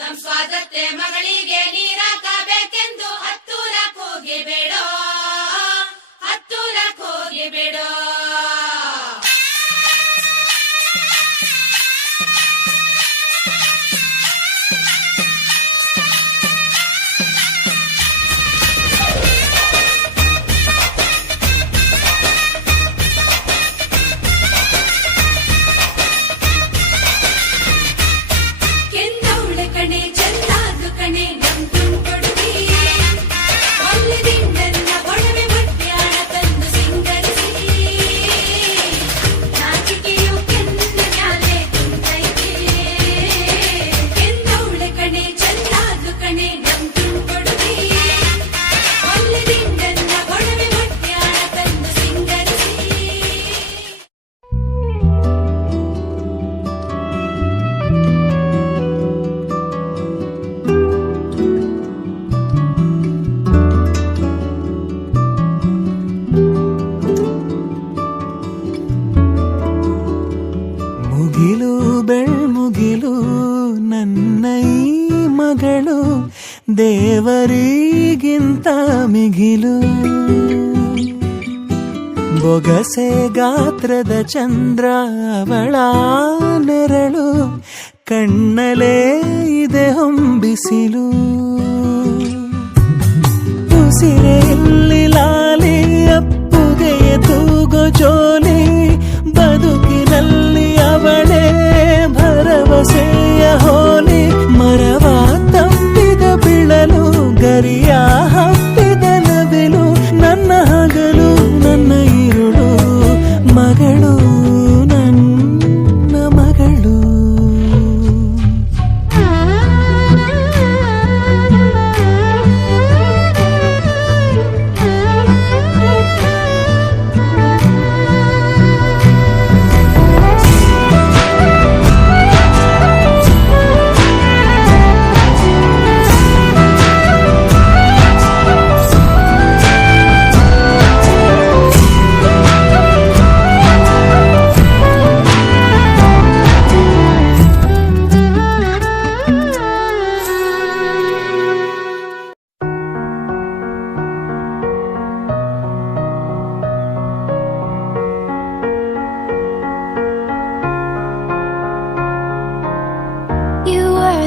ನಮ್ ಸ್ವಾತಂತ್ರ್ಯ ಮಗಳಿಗೆ ನೀರಾಕಬೇಕೆಂದು ಹತ್ತೂರಕ್ಕೆ ಹೋಗಿ ಬೇಡೋ, ಹತ್ತೂರಕ್ಕೆ ಹೋಗಿ ಬೇಡೋ. ಬೆಳ್ಮುಗಿಲು ನನ್ನ ಈ ಮಗಳು ದೇವರಿಗಿಂತ ಮಿಗಿಲು. ಬೊಗಸೆ ಗಾತ್ರದ ಚಂದ್ರ ಅವಳ ನೆರಳು, ಕಣ್ಣಲೇ ಇದೆ ಹೊಂಬಿಸಿಲು. ಉಸಿರೇ ಇಲ್ಲಿ ಲಾಲಿ ಅಪ್ಪುಗೆಯ ತೂಗೋ ಜೋಲಿ, ಬದುಕಿನಲ್ಲಿ ಅವಳೇ ಭರವಸೆಯ ಹೋಲಿ. ಮರವ ತಪ್ಪಿದ ಬಿಳಲು, ಗರಿಯ ಹಬ್ಬಿದ ನವಿಲು, ನನ್ನ ಹಗಲು ನನ್ನ ഇരുಳು, ಮಗಳು ನನ್ನ ಮಗಳು.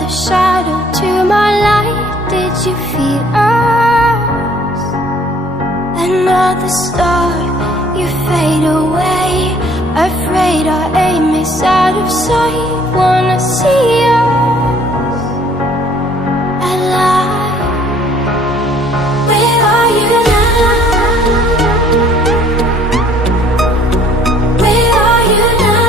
The shadow to my light, did you feel us? Another star, you fade away. Afraid our aim is out of sight. Wanna see us alive. Where are you now? Where are you now?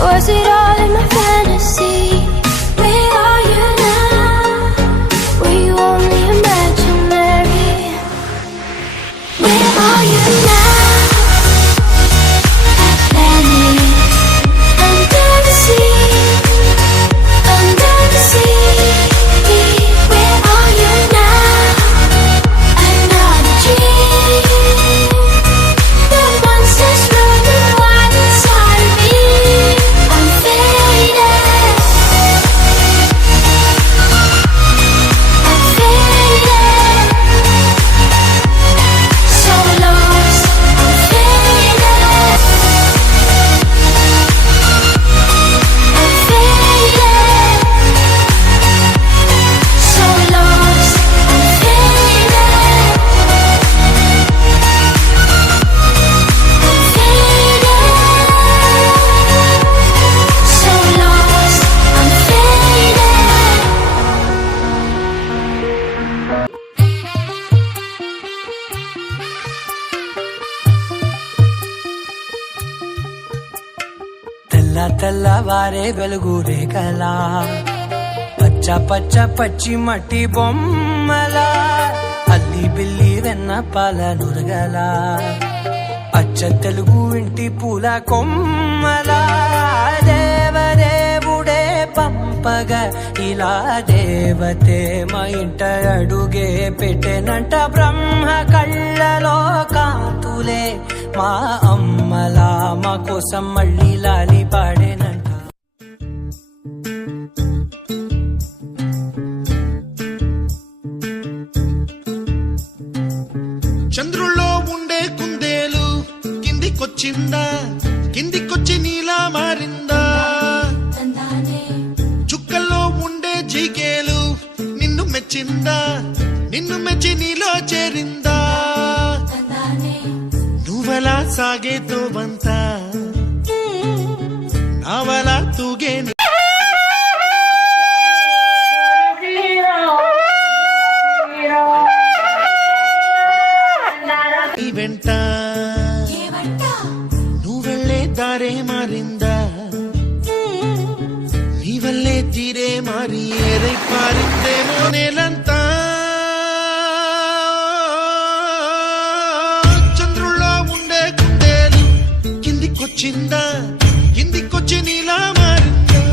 Was it all in my fantasy? Where are you now? Were you only imaginary? Where are you now? Atlantis, under the sea, under the sea. Where are you now? Another dream. The monsters running wild inside of me. I'm faded. I'm faded. So lost. I'm faded. I'm faded. So lost. I'm faded. I'm faded. So lost, I'm faded. తెల్లవారే వెలుగు రేఖలా, పచ్చ పచ్చ పచ్చి మట్టి బొమ్మలా, అల్లి బిల్లి వెన్న పాల నురగలా, అచ్చ తెలుగు ఇంటి పూల కొమ్మలా, దేవదేవుడే పంప చెప్పగ ఇలా దేవతే మా ఇంట అడుగే పెట్టెనంట బ్రహ్మ కళ్ళలో కాంతులే మా అమ్మలా మా కోసం మళ్ళీ లాలి పాడేనంట. చంద్రుల్లో ఉండే కుందేలు కిందికొచ్చిందా, కిందికొచ్చి నీలా మారిందా? చుక్కల్లో ఉండే జీకేలు నిన్ను మెచ్చిందా, నిన్ను మెచ్చి నీలో చేరిందా? నువ్వలా సాగే తోవంతా నావలా తూగే వెంట నువ్వెళ్ళే దారే మారిందా, నీ వల్లే తీరే మారి ఏరై పారిందేమో నేలంతా. చంద్రుల్లో ఉండే కుందేలు కిందికొచ్చిందా, కిందికొచ్చి నీలా మారిందా?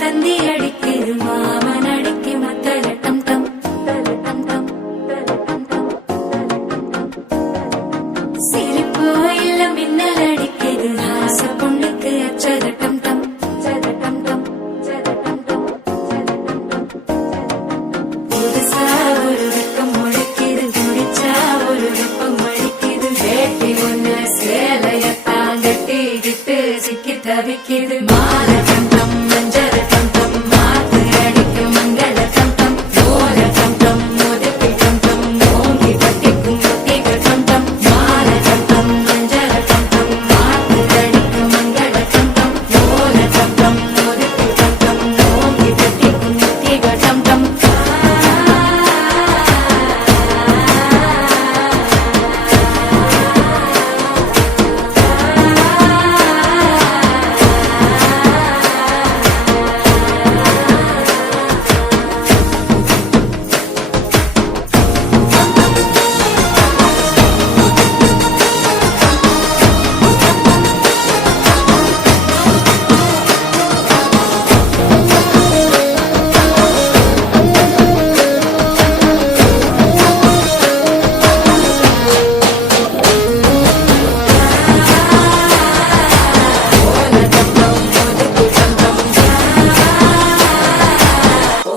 தந்தி அடிக்குது மாமன் அடிக்கு மத்தள டம் டம் டம் டம் சிரிப்பு இல்ல மின்னல் அடிக்குது ஆச பொண்ணுக்கு அச்சத டம் டம் டம் டம் புதுசா ஒரு வெக்கம் முளைக்குது, குடிச்சா ஒரு வெப்பம் அடிக்குது, வேட்டி ஒண்ணு சேலையத்தான் கட்டிக்கிட்டு சிக்கி தவிக்குது. மாலை டம் டம் மஞ்சள் டம் டம் மாத்து அடிக்கு மங்கள டம் டம் ஓர டம் டம் முதுக்கு டம் டம் ஓங்கி பட்டிக்கும் முத்திகள் டம் டம் மாலை டம் டம் மஞ்சள் டம் டம் மாத்து அடிக்கு மங்கள டம் டம் ஓர டம் டம் முதுக்கு டம் டம் ஓங்கி பட்டிக்கும் முத்திகள் டம் டம்.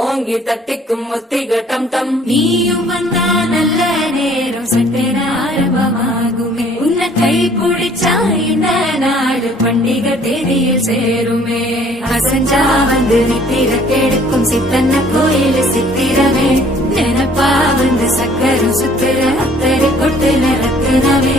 ஓங்கி தட்டிக்கும் முத்திக டம் டம். நீயும் வந்தா நல்ல நேரம் சட்டென ஆரம்பமாகுமே, உன்னை கை பிடிச்சா இந்த நாடு பண்டிகை தேதியில் சேருமே. அசஞ்சா வந்து நித்திர கெடுக்கும் சித்தன்ன கோயில் சித்திரமே, நினப்பா வந்து சக்கரம் சுத்துற அத்தரை கொட்டுல ரத்தினமே.